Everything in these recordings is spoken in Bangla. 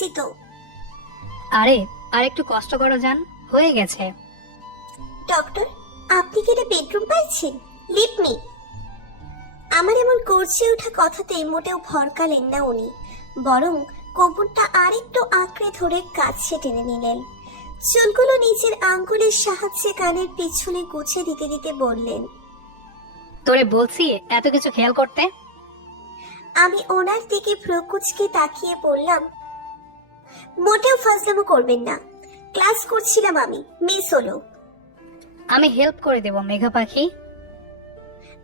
যাচ্ছি তো। আরে আর একটু কষ্ট করো যান হয়ে গেছে। ডক্টর আপনি কি এটা বেডরুম পাইছেন? Leave me. আমার এমন করছে ওঠা কথাতে মোটেও ভরকালেন না উনি বরং কোমরটা আরেকটু আঁকড়ে ধরে কাছে টেনে নিলেন। চুলগুলো নিচের আঙ্গুলের সাহায্যে কানের পিছনে গুছে দিতে দিতে বললেন তোরে বলছি এত কিছু খেয়াল করতে? আমি ওনার দিকে প্রকুচকে তাকিয়ে বললাম মোটেও ফাজলামো করবেন না। ক্লাস করছিলাম আমি মিস হলো। আমি হেল্প করে দেব মেঘা পাখি।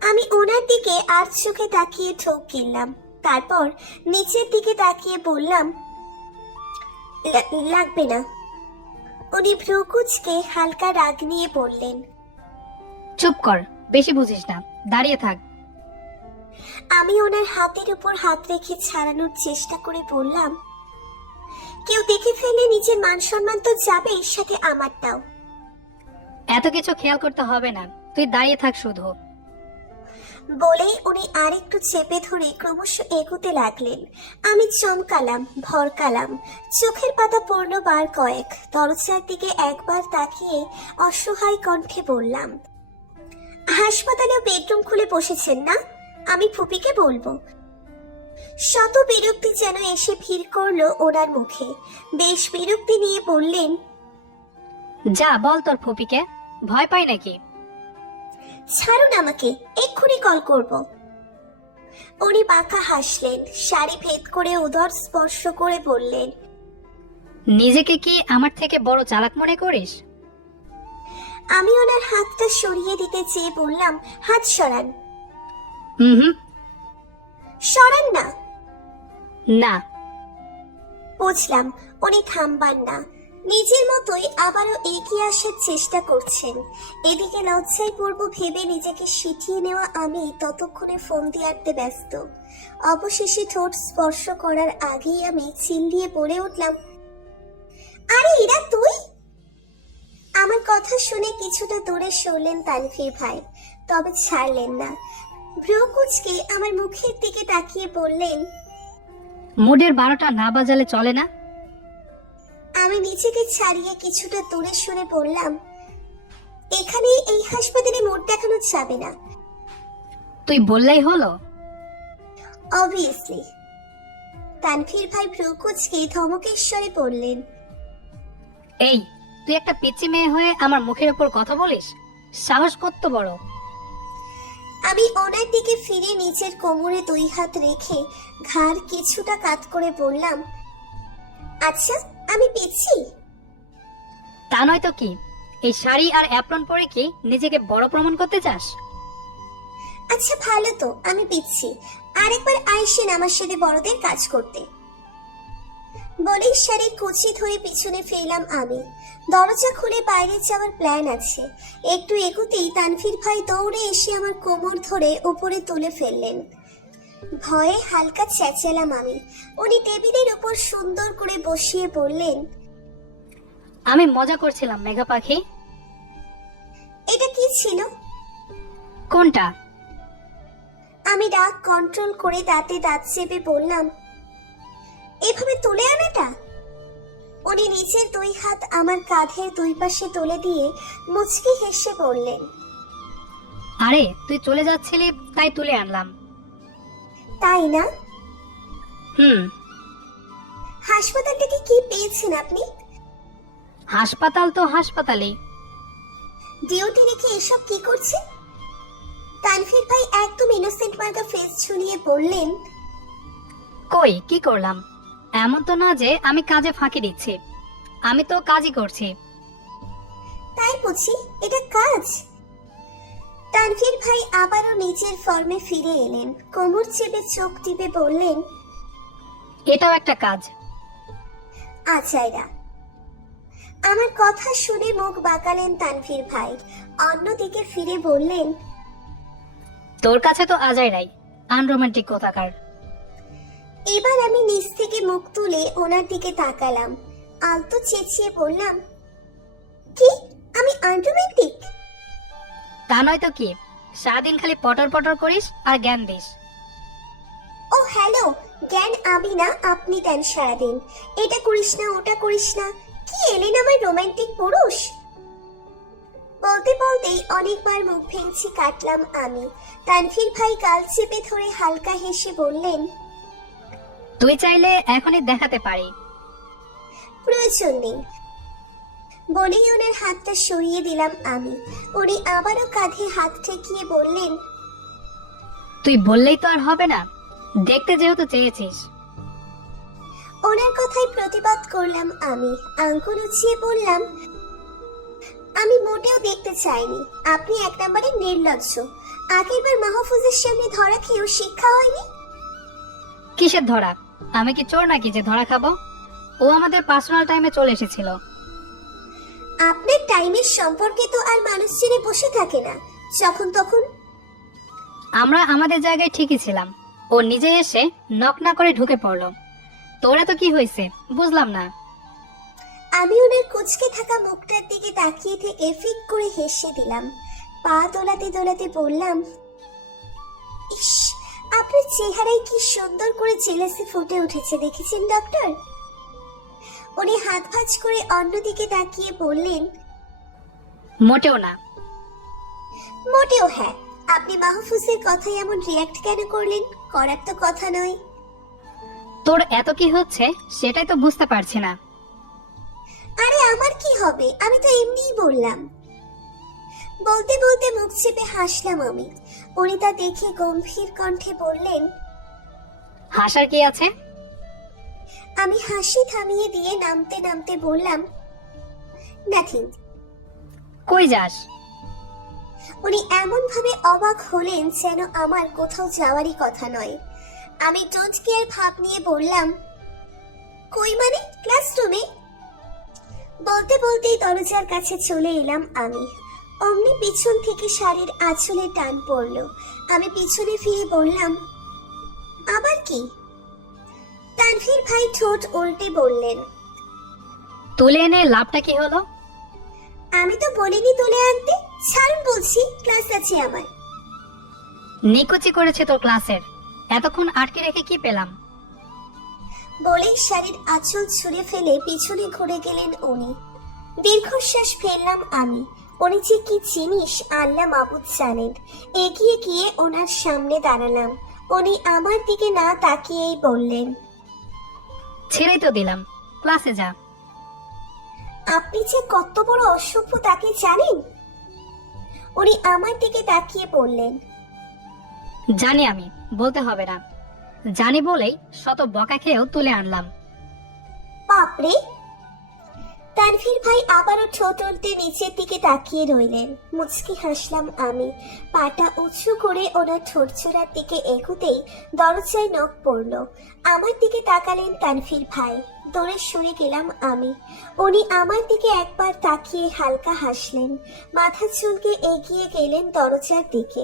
আমি ওনার দিকে আর চোখে তাকিয়ে ঠোক কিনলাম তারপর নিচের দিকে তাকিয়ে বললাম "লা- লাগবে না। উনি ভ্রুকুচকে হালকা রাগ নিয়ে বললেন চুপ কর বেশি বুঝিস না দাঁড়িয়ে থাক। আমি ওনার হাতের উপর হাত রেখে ছাড়ানোর চেষ্টা করে বললাম কেউ দেখে ফেলে নিজের মান সম্মান তো যাবে এর সাথে আমারটাও। এত কিছু খেয়াল করতে হবে না। তুই দাঁড়িয়ে থাক শুধু। বলেই উনি আরেকটু চেপে ধরে ক্রমশ এগোতে লাগলেন। আমি চমকালাম ভরকালাম। চোখের পাতা পড়ল বার কয়েক। দরজার দিকে একবার তাকিয়ে অসহায় কণ্ঠে বললাম হাসপাতালেও বেডরুম খুলে বসেছেন না? আমি ফুপিকে বলব। শত বিরক্তি যেন এসে ভিড় করল ওনার মুখে। বেশ বিরক্তি নিয়ে বললেন যা বল তোর ফুপিকে ভয় পাই নাকি? ছাড়ুন আমাকে এক্ষুনি কল করব। উনি বাঁকা হাসলেন শাড়ি ভেদ করে উদর স্পর্শ করে বললেন নিজেকে কি আমার থেকে বড় চালাক মনে করিস? আমি ওনার হাতটা সরিয়ে দিতে চেয়ে বললাম হাত সরান। হুম। সরান না না। বুঝলাম, উনি থামবার না। নিজের মতোই আবারও এগিয়ে আসার চেষ্টা করছেন। এদিকে লজ্জায় পড়ব ভেবে নিজেকে সিটিয়ে নেওয়া আমি ততক্ষণে ফোন দিয়ে আনতে ব্যস্ত। অবশেষে ঠোঁট স্পর্শ করার আগেই আমি চিল্লিয়ে বলে উঠলাম, আরে ইরা, তুই? আমার কথা শুনে কিছুটা দূরে সরলেন তানভীর ভাই, তবে ছাড়লেন না। ভ্রুকুচকে আমার মুখের দিকে তাকিয়ে বললেন মুডের বারোটা না বাজালে চলে না? আমি নিজেকে ছাড়িয়ে কিছুটা দূরে সরে পড়লাম। এখানে এই হাসপাতালে মোট দেখানো যাবে না। তুই বললেই হলো। অবভিয়াসলি তানভীর ভাই ভ্রুকুচকে ধমকেশ্বরে পড়লেন। এই তুই একটা পিচ্ছি মেয়ে হয়ে আমার মুখের উপর কথা বলিস? সাহস কত বড়? আমি ওনার দিকে ফিরে নিচের কোমরে দুই হাত রেখে ঘাড় কিছুটা কাত করে বললাম আচ্ছা আমি পেয়েছি। তা নয় তো কি? এই শাড়ি আর অ্যাপ্রন পরে কি নিজেকে বড় প্রমাণ করতে চাস? আচ্ছা ভালো তো আমি পেছি আরেকবার আইসেন আমার সাথে বড়দের কাজ করতে। বলেই শাড়ির কুচি ধরে পিছনে ফিরলাম আমি। দরজা খুলে বাইরে যাওয়ার প্ল্যান আছে। একটু এগোতেই তানভীর ভাই দৌড়ে এসে আমার কোমর ধরে উপরে তুলে ফেললেন। ভয়ে হালকা চেঁচালাম আমি। উনি টেবিলের উপর সুন্দর করে বসিয়ে বললেন আমি মজা করছিলাম মেঘা পাখি। এটা কি ছিল? কোনটা? আমি রাগ কন্ট্রোল করে দাঁতে দাঁত চেপে বললাম এভাবে তুলে আনাটা? উনি নিচের দুই হাত আমার কাঁধের দুই পাশে তুলে দিয়ে মুচকি হেসে বললেন আরে তুই চলে যাচ্ছিলি তাই তুলে আনলাম। তাই না? হুম। হাসপাতাল থেকে কি পেয়েছেন আপনি? হাসপাতাল তো হাসপাতালেই। ডিউটি রেখে এসব কি করছে তানভীর ভাই একদম ইনোসেন্ট মার্কা ফেস ঝুলিয়ে বললেন কই কি করলাম? এমন তো না যে আমি কাজে ফাঁকি দিচ্ছি। আমি তো কাজই করছি। তাই বুঝি এটা কাজ? তানভীর ভাই আবারও নিজের ফর্মে ফিরে এলেন। কোমর চেপে চোখ টিপে বললেন এটাও একটা কাজ। আচাইরা আমার কথা শুনে মুখ বাঁকালেন তানভীর ভাই। অন্যদিকে ফিরে বললেন তোর কাছে তো আজাই রাই আনরোমান্টিক কোথাকার। এবার আমি নিচ থেকে মুখ তুলে ওনার দিকে তাকালাম। আলতো চেঁচিয়ে বললাম কি? আমি আন্টোমেন্টিক তা নয় তো কি? সারাদিন খালি পটর পটর করিস আর জ্ঞান দিস। O hello! জ্ঞান আমি না আপনি দেন সারাদিন। এটা করিস না ওটা করিস না। কি এলেন আমার রোমান্টিক পুরুষ? বলতে বলতেই অনেকবার মুখ ভেঙচি কাটলাম আমি। তানভীর ভাই গাল চেপে ধরে হালকা হেসে বললেন তুই চাইলে এখনই দেখাতে পারি। প্রয়োজন নেই বলেই ওনার হাতটা সরিয়ে দিলাম আমি। উনি আবারও কাঁধে হাত ঠেকিয়ে বললেন তুই বললেই তো আর হবে না। দেখতে যেহেতু চেয়েছিস। ওনার কথায় প্রতিবাদ করলাম আমি। আঙ্গুল উঁচিয়ে বললাম আমি মোটেও দেখতে চাইনি। আপনি এক নম্বরে নির্লজ্জ। আগেরবার মাহফুজের সামনে ধরা খেয়েও শিক্ষা হয়নি? কিসের ধরা? আমি কি চোর নাকি যে ধরা খাব? ও আমাদের পার্সোনাল টাইমে চলে এসেছিল। আপনার টাইমের সম্পর্কে তো আর মানুষ জেনে বসে থাকে না। যখন তখন? আমরা আমাদের জায়গায় ঠিকই ছিলাম। ও নিজে এসে নক না করে ঢুকে পড়ল। তোরা তো কি হয়েছে? বুঝলাম না। আমি ওনার কুচকে থাকা মুখটার দিকে তাকিয়ে থেকে ফিক করে হেসে দিলাম। পা দোলাতে দোলাতে বললাম ইস আপনার চেহারায় কি সুন্দর করে জেলাসি ফুটে উঠেছে দেখেছেন ডক্টর? উনি হাত ভাঁজ করে অন্যদিকে তাকিয়ে বললেন মোটেও না। মোটেও হ্যাঁ আপনি মাহফুজের কথায় এমন রিয়াক্ট কেন করলেন? করার তো কথা নয়। তোর এত কি হচ্ছে সেটাই তো বুঝতে পারছি না। আরে আমার কি হবে? আমি তো এমনিই বললাম। বলতে বলতে মুখ চেপে হাসলাম আমি। উনি তা দেখে গম্ভীর কণ্ঠে বললেন হাসার কি আছে? আমি হাসি থামিয়ে দিয়ে নামতে নামতে বললাম নাথিং কই যাস? উনি এমন ভাবে অবাক হলেন যেন আমার কোথাও যাওয়ারই কথা নয়। আমি কেয়ার ভাব নিয়ে বললাম কই মানে ক্লাসরুমে বলতে বলতেই দরজার কাছে চলে এলাম আমি। অমনি পিছন থেকে শাড়ির আঁচলে টান পড়ল। আমি পিছনে ফিরে বললাম আবার কি? তানভীর ভাই ঠোঁট উল্টে বললেন তুলে এনে লাভটা কি হলো? আমি তো বলিনি তুলে আনতে। ছাড়ুন বলছি ক্লাস আছে আমার। নিকুচি করেছে তোর ক্লাসের। এতক্ষণ আটকে রেখে কি পেলাম? বলেই শাড়ির আঁচল ছুঁড়ে ফেলে পিছনে ঘুরে গেলেন উনি। দীর্ঘশ্বাস ফেললাম আমি। উনি যে কি জিনিস আল্লাহ মাবুদ জানেন। এগিয়ে গিয়ে ওনার সামনে দাঁড়ালাম। উনি আমার দিকে না তাকিয়েই বললেন ছেড়েই তো দিলাম ক্লাসে যা। আপনি যে কত বড় অসভ্য তাকে জানেন? উনি আমার দিকে তাকিয়ে বললেন জানি আমি বলতে হবে না। জানি বলেই শত বকা খেয়েও তুলে আনলাম। বাপরে! তানভীর ভাই আবারও ঠোঁট নিচের দিকে তাকিয়ে রইলেন। মুচকি হাসলাম আমি। পাটা উঁচু করে ওনার ঠোঁট দিকে এগুতেই দরজায় নখ পড়ল। আমার দিকে তাকালেন তানভীর ভাই। দৌড়ে সরে গেলাম আমি। উনি আমার দিকে একবার তাকিয়ে হালকা হাসলেন। মাথা চুলকে এগিয়ে গেলেন দরজার দিকে।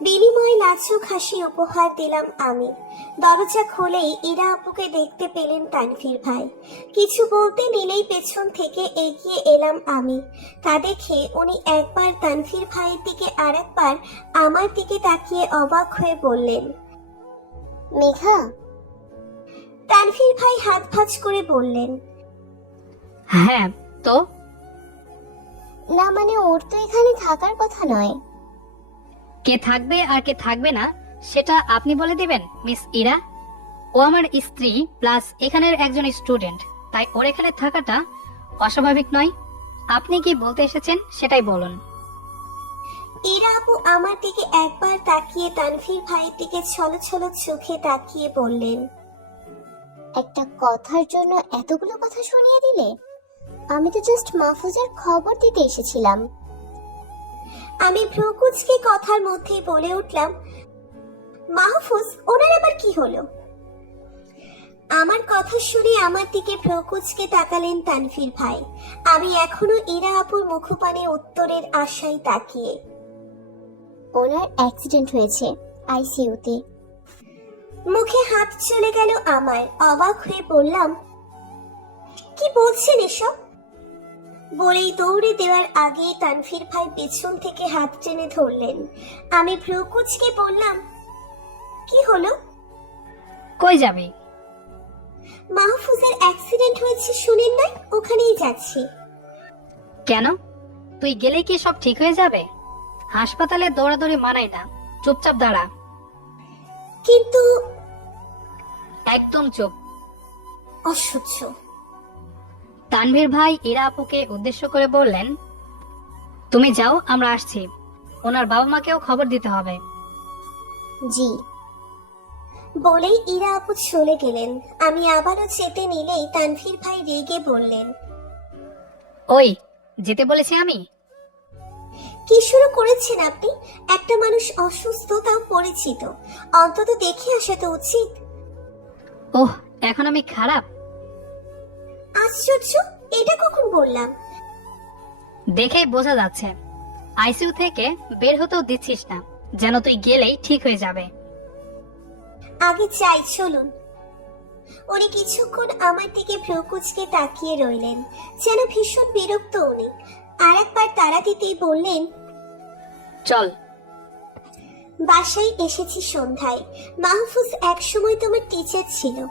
বিনিময়ে লাজুক হাসি উপহার দিলাম আমি। দরজা খুলেই ইরা আপুকে দেখতে পেলেন তানভীর ভাই। কিছু বলতে নিলেই পেছন থেকে এগিয়ে এলাম আমি। তা দেখে উনি একবার তানভীর ভাইয়ের দিকে আর একবার আমার দিকে তাকিয়ে অবাক হয়ে বললেন, মেঘা তানভীর ভাই হাত ভাঁজ করে বললেন হ্যাঁ তো? না মানে ওর তো এখানে থাকার কথা নয়। কে থাকবে আর কে থাকবে না সেটা আপনি বলে দিবেন মিস ইরা? ও আমার স্ত্রী প্লাস এখানের একজন স্টুডেন্ট তাই ওর এখানে থাকাটা অস্বাভাবিক নয়। আপনি কি বলতে এসেছেন সেটাই বলুন। ইরা আপু আমার দিকে একবার তাকিয়ে তানভীর ভাইয়ের দিকে ছলো ছলো চোখে তাকিয়ে বললেন একটা কথার জন্য এতগুলো কথা শুনিয়ে দিলে? আমি তো জাস্ট মাহফুজের খবর দিতে এসেছিলাম। আমি ভ্রুকুচকে কথার মধ্যেই বলে উঠলাম মাহফুজ ওনার আবার কি হলো? আমার কথা শুনে আমার দিকে ভ্রকুচকে তাকালেন তানভীর ভাই। আমি এখনও ইরা আপুর মুখপানে উত্তরের আশায় তাকিয়ে। ওনার অ্যাক্সিডেন্ট হয়েছে আইসিইউতে মুখে হাত চলে গেল আমার অবাক হয়ে বললাম কি বলছেন এসব? বলেই দৌড়ে দেওয়ার আগে তানভীর ভাই পেছন থেকে হাত টেনে ধরলেন। আমি ভ্রুকুচকে বললাম কি হলো? কই যাবে? মাহফুজের অ্যাক্সিডেন্ট হয়েছে শুনেন নাই? ওখানেই যাচ্ছি। কেন? তুই গেলে কি সব ঠিক হয়ে যাবে? হাসপাতালে দৌড়াদৌড়ি মানাই না। চুপচাপ দাঁড়া। কিন্তু একদম চুপ অসহ্য। তানভীর ভাই ইরা আপুকে উদ্দেশ্য করে বললেন তুমি যাও আমরা আসছি। ওনার বাবা মাকেও খবর দিতে হবে। জি। বলেই ইরা আপু চলে গেলেন। আমি আবারও যেতে নিলেই তানভীর ভাই রেগে বললেন ওই যেতে বলেছি আমি? কি শুরু করেছেন আপনি? একটা মানুষ অসুস্থ তাও পরিচিত। অন্তত দেখে আসা তো উচিত। ওহ এখন আমি খারাপ। আশ্চর্য এটা কখন বললাম? দেখেই বোঝা যাচ্ছে। আইসিইউ থেকে বের হতেও দিচ্ছিস না যেন তুই গেলেই ঠিক হয়ে যাবে। আগে চাই চলুন। উনি কিছুক্ষণ আমার দিকে ভ্রকুচকে তাকিয়ে রইলেন যেন ভীষণ বিরক্ত উনি। আর একবার তারা দিতেই বললেন চল বাসায় এসেছি সন্ধ্যায়। মাহফুজ একসময় তোমার টিচার ছিল।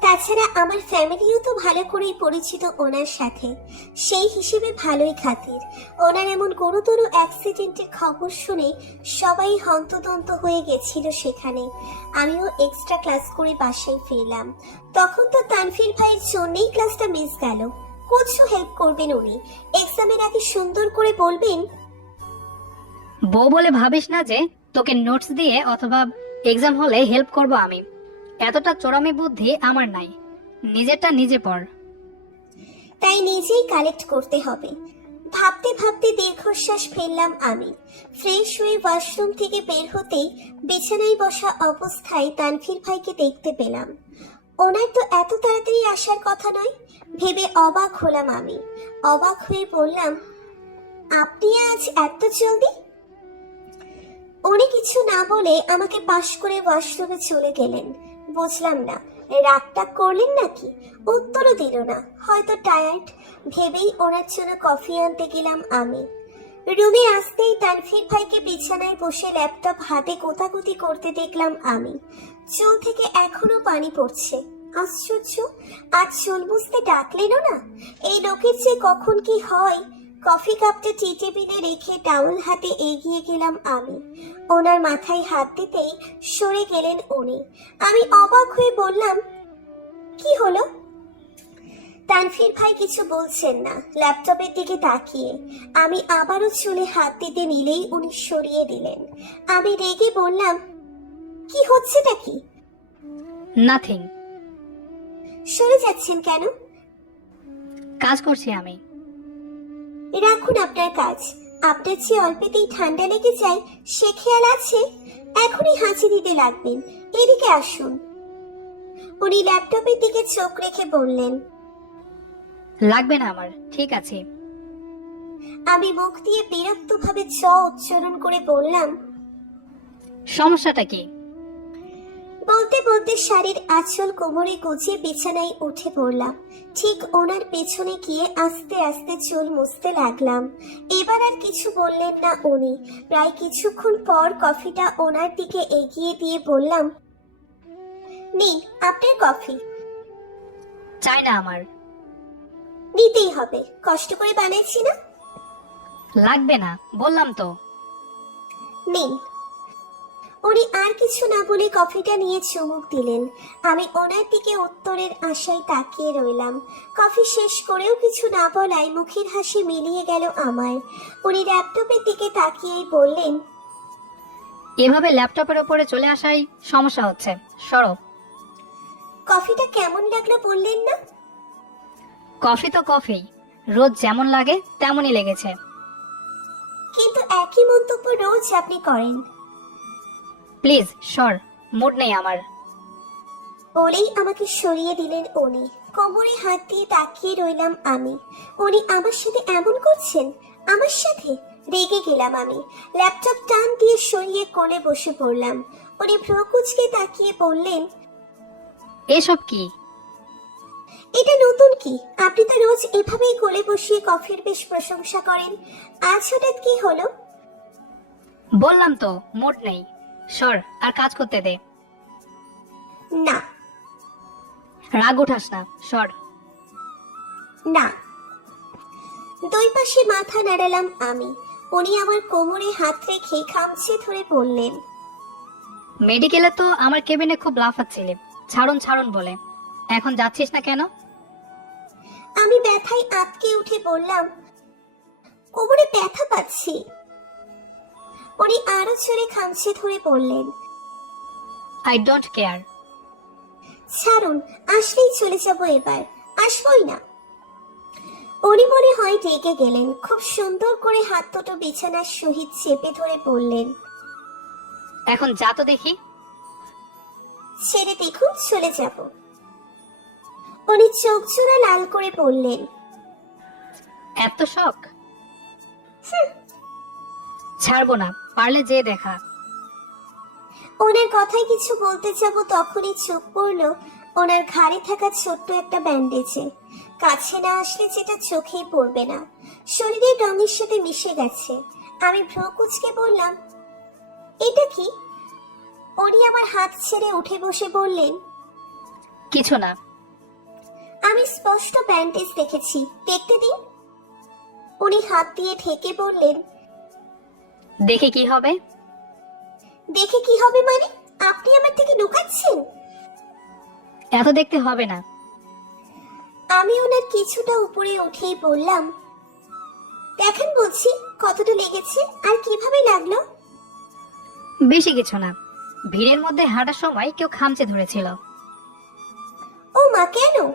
তাছাড়া আমার ফ্যামিলিও তো ভালো করেই পরিচিত ওনার সাথে। সেই হিসেবে ভালোই খাতির। ওনার এমন গুরুতর অ্যাক্সিডেন্টের খবর শুনে সবাই হন্তদন্ত হয়ে গেছিল সেখানে। আমিও এক্সট্রা ক্লাস করে বাসায় ফিরলাম। তখন তো তানফির ভাইয়ের জন্যেই ক্লাসটা মিস গেল। কিছু হেল্প করবেন উনি। এক্সামের আগে সুন্দর করে বলবেন। বউ বলে ভাবিস না যে তোকে নোটস দিয়ে অথবা এক্সাম হলে হেল্প করব আমি। এতটা চোরামি বুদ্ধি আমার নাই। নিজেরটা নিজে পড়। তাই নিজেই কালেক্ট করতে হবে। ভাবতে ভাবতে দীর্ঘশ্বাস ফেললাম আমি। ফ্রেশ হয়ে ওয়াশরুম থেকে বের হতেই বিছানায় বসা অবস্থায় তানভীর ভাইকে দেখতে পেলাম। ওনার তো এত তাড়াতাড়ি আসার কথা নয়। ভেবে অবাক হলাম আমি। অবাক হয়ে বললাম, আপনি আজ এত জলদি? কিছু না বলে আমাকে পাশ করে ওয়াশরুমে চলে গেলেন। বুঝলাম না রাগটা করলেন নাকি? উত্তরও দিল না, হয়তো টায়ার্ড ভেবেই ওনার জন্য কফি আনতে গেলাম আমি। রুমে আসতেই তানভীর ভাইকে বিছানায় বসে ল্যাপটপ হাতে কোতাকুতি করতে দেখলাম আমি। চুল থেকে এখনও পানি পড়ছে। আশ্চর্য, আজ চুল বুঝতে ডাকলেনও না? এই লোকের যে কখন কি হয় কফি কাপটা টি টেবিলে রেখে টাওয়েল হাতে এগিয়ে গেলাম আমি। ওনার মাথায় হাত দিতেই সরে গেলেন উনি। আমি অবাক হয়ে বললাম কি হলো? তানফির ভাই কিছু বলছেন না ল্যাপটপের দিকে তাকিয়ে। আমি আবারও চুলে হাত দিতে নিলেই উনি সরিয়ে দিলেন। আমি রেগে বললাম কি হচ্ছেটা কি? নাথিং সরে যাচ্ছেন কেন? কাজ করছি আমি। রাখুন আপনার কাজ। আপনার যে অল্পেতেই ঠান্ডা লেগে যায় সে খেয়াল আছে? এখনই হাঁচি দিতে লাগবেন। এদিকে আসুন। উনি ল্যাপটপের দিকে চোখ রেখে বললেন লাগবে না আমার ঠিক আছে। আমি মুখ দিয়ে বিরক্তভাবে চ উচ্চারণ করে বললাম সমস্যাটা কি? বলতে বলতে শাড়ির আঁচল কোমরে গুছিয়ে বিছানায় উঠে পড়লাম। ঠিক ওনার পেছনে গিয়ে আস্তে আস্তে চুল মুছতে লাগলাম। এবার আর কিছু বললেন না উনি। প্রায় কিছুক্ষণ পর কফিটা ওনার দিকে এগিয়ে দিয়ে বললাম নিন আপনার কফি। চাই না আমার। নিতেই হবে। কষ্ট করে বানাইছি না? লাগবে না বললাম তো। নিন উনি আর কিছু না বলে কফিটা নিয়ে চুমুক দিলেন। আমি ওনার দিকে উত্তরের আশায় তাকিয়ে রইলাম। কফি শেষ করেও কিছু না বলায় মুখের হাসি মিলিয়ে গেল আমার উনি ল্যাপটপের দিকে তাকিয়েই বললেন এভাবে ল্যাপটপের ওপরে চলে আসাই সমস্যা হচ্ছে। সরো। কফিটা কেমন লাগল বললেন না? কফি তো কফি। রোজ যেমন লাগে তেমনই লেগেছে। কিন্তু একই মন্তব্য রোজ আপনি করেন। প্লিজ সর মুড নেই আমার। বলেই আমাকে সরিয়ে দিলেন উনি কোমরে হাত দিয়ে তাকিয়ে রইলাম আমি। উনি আমার সাথে এমন করছেন? আমার সাথে? রেগে গেলাম আমি। ল্যাপটপ টান দিয়ে সরিয়ে কোলে বসে পড়লাম। উনি ভ্রকুচকে তাকিয়ে বললেন এসব কি? এটা নতুন কি? আপনি তো রোজ এভাবেই কোলে বসিয়ে কফির বেশ প্রশংসা করেন। আজ হঠাৎ কি হলো? বললাম তো মুড নেই। সর আর কাজ করতে দে। না। রাগ উঠাস না সর। না। দুই পাশে মাথা নাড়ালাম আমি। উনি আমার কোমরে হাত রেখে খামচে ধরে বললেন মেডিকেলে তো আমার কেবিনে খুব লাফাচ্ছিলে ছাড়ুন ছাড়ুন বলে। এখন যাচ্ছিস না কেন? আমি ব্যথায় আটকে উঠে বললাম কোমরে ব্যথা পাচ্ছি। উনি আরও ছেড়ে খামচে ধরে বললেন আই ডোন্ট কেয়ার ছাড়ুন আসলেই চলে যাব এবার আসবই না। উনি মনে হয় রেগে গেলেন খুব সুন্দর করে হাত দুটো বিছানার সহিত চেপে ধরে বললেন এখন যা তো দেখি। ছেড়ে দেখুন চলে যাব। উনি চোখ জোড়া লাল করে বললেন এত শখ? ছাড়বো না। পারলে যে দেখা। ওনার কথায় কিছু বলতে যাব তখনই চোখ পড়ল ওনার ঘাড়ে থাকা ছোট্ট একটা ব্যান্ডেজে। কাছে না আসলে যেটা চোখেই পড়বে না। শরীরের রঙের সাথে মিশে গেছে। আমি ভ্রু কুচকে বললাম এটা কি? উনি আমার হাত ছেড়ে উঠে বসে বললেন কিছু না। আমি স্পষ্ট ব্যান্ডেজ দেখেছি। দেখতে দিন। উনি হাত দিয়ে ঢেকে বললেন দেখে কি হবে। দেখে কি হবে মানে? আপনি আমার থেকে লুকাচ্ছেন? এত দেখতে হবে না। আমি ওনার কিছুটা উপরে উঠেই বললাম দেখেন বলছি কতটা লেগেছে আর কীভাবে লাগল? বেশি কিছু না। ভিড়ের মধ্যে হাঁটার সময় কেউ খামচে ধরেছিল। ও মা কেন?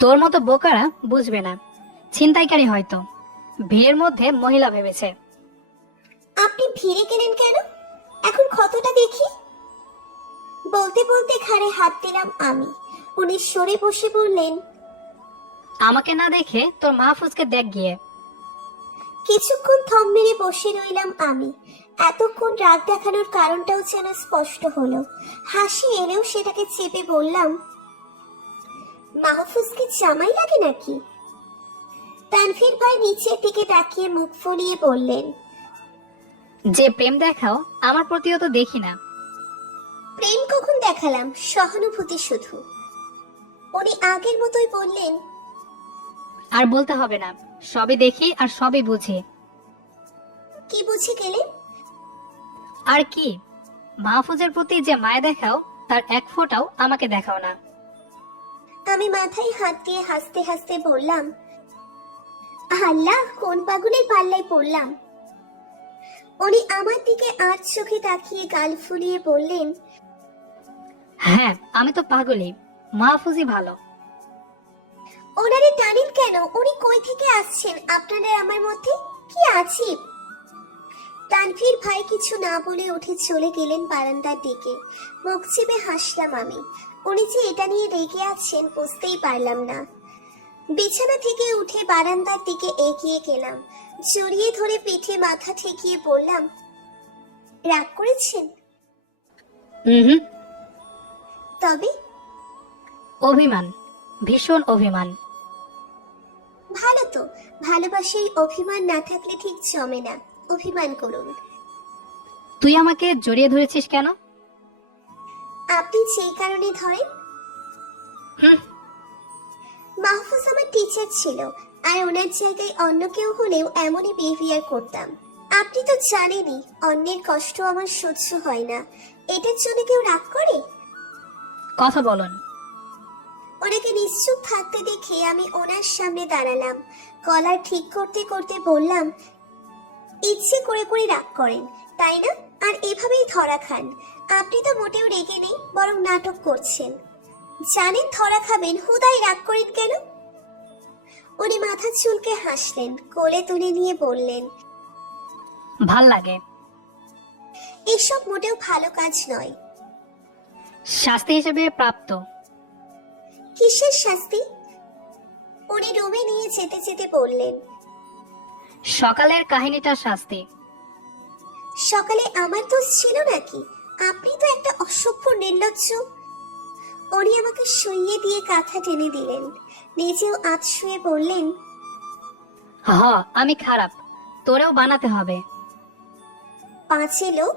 তোর মতো বোকারা বুঝবে না। ছিনতাইকারী হয়তো। ভিড়ের মধ্যে মহিলা ভেবেছে। আপনি ভিড়ে গেলেন কেন? এখন ক্ষতটা দেখি। বলতে বলতে ঘাড়ে হাত দিলাম আমি। উনি সরে বসে বললেন আমাকে না দেখে তোর মাহফুজকে দেখ গিয়ে। কিছুক্ষণ থম মেরে বসে রইলাম আমি। এতক্ষণ রাগ দেখানোর কারণটাও যেন স্পষ্ট হলো। হাসি এলেও সেটাকে চেপে বললাম মাহফুজকে জামাই লাগে নাকি? তানভীর ভাই নিচের দিকে তাকিয়ে মুখ ফুলিয়ে বললেন যে প্রেম দেখাও আমার প্রতিও তো দেখি না। প্রেম কখন দেখালাম? সহানুভূতি শুধু। উনি আগের মতোই বললেন আর বলতে হবে না। সবই দেখি আর সবই বুঝি। কি বুঝে গেলে? আর কি? মাহফুজের প্রতি যে মায়া দেখাও তার এক ফোঁটাও আমাকে দেখাও না। আমি মাথায় হাত দিয়ে হাসতে হাসতে বললাম আল্লাহ কোন পাগলের পাল্লায় পড়লাম? উনি আমার দিকে আর চোখে তাকিয়ে গাল ফুলিয়ে বললেন হ্যাঁ আমি তো পাগলি মাহফুজই ভালো। ওনারে টানেন কেন? উনি কই থেকে আসছেন? আপনাদের আমার মধ্যে কি আছে? তানভীর ভাই কিছু না বলে উঠে চলে গেলেন বারান্দার দিকে। মুখ চেপে হাসলাম আমি। উনি যে এটা নিয়ে রেগে আছেন বুঝতেই পারলাম না। বিছানা থেকে উঠে বারান্দার দিকে এগিয়ে গেলাম। জড়িয়ে ধরে পিঠে মাথা ঠেকিয়ে বললাম রাগ করেছেন? হুম তবে? অভিমান ভীষণ অভিমান। ভালো তো ভালোবাসায় অভিমান না থাকলে ঠিক জমে না। অভিমান করুন। তুই আমাকে জড়িয়ে ধরেছিস কেন? আপনি যেই কারণে ধরেন? হুম, মাহফুজ আমার টিচার ছিল। আর ওনার জায়গায় অন্য কেউ হলেও এমনই বিহেভিয়ার করতাম। আপনি তো জানেনই অন্যের কষ্ট আমার সহ্য হয় না। এটার জন্য কেউ রাগ করে? কথা বলুন। ওনাকে নিশ্চুপ থাকতে দেখে আমি ওনার সামনে দাঁড়ালাম। কলার ঠিক করতে করতে বললাম ইচ্ছে করে করে রাগ করেন তাই না? আর এভাবেই ধরা খান। আপনি তো মোটেও রেগে নেই বরং নাটক করছেন। জানেন ধরা খাবেন হুদাই রাগ করেন কেন? উনি মাথা চুলকে হাসলেন কোলে তুলে নিয়ে বললেন ভালো লাগে। এসব মোটেও ভালো কাজ নয়। শাস্তি হিসেবে প্রাপ্ত। কিসের শাস্তি? উনি রুমে নিয়ে যেতে যেতে বললেন সকালের কাহিনীটা শাস্তি। সকালে আমার দোষ ছিল নাকি? আপনি তো একটা অসভ্য নির্লজ্জ। উনি আমাকে শুইয়ে দিয়ে কাঁথা টেনে দিলেন। নিজেও আত শুয়ে পড়লেন? হ আমি খারাপ। তোরেও বানাতে হবে। পাঁচে লোক?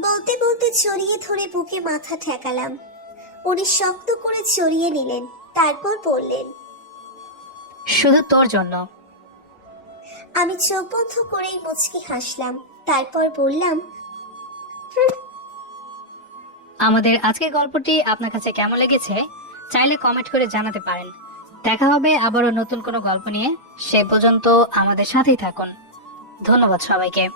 বলতে বলতে জড়িয়ে ধরে বুকে মাথা ঠেকালাম। উনি শক্ত করে জড়িয়ে নিলেন তারপর বললেন শুধু তোর জন্য। আমি চোখ বন্ধ করেই মুচকি হাসলাম তারপর বললাম আমাদের আজকের গল্পটি আপনার কাছে কেমন লেগেছে? চাইলে কমেন্ট করে জানাতে পারেন। দেখা হবে আবারও নতুন কোনো গল্প নিয়ে। সে পর্যন্ত আমাদের সাথেই থাকুন। ধন্যবাদ সবাইকে।